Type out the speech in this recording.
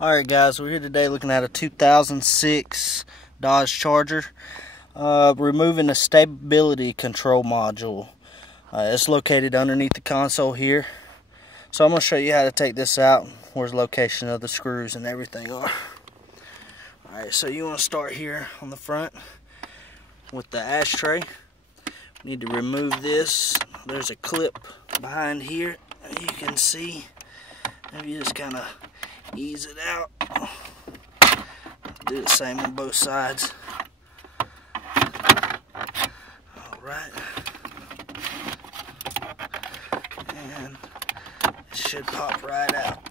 Alright guys, we're here today looking at a 2006 Dodge Charger. Removing the stability control module. It's located underneath the console here. So I'm going to show you how to take this out, where the location of the screws and everything are. Alright, so you want to start here on the front with the ashtray. We need to remove this. There's a clip behind here, you can see. If you just kind of ease it out. Do the same on both sides. Alright. And it should pop right out.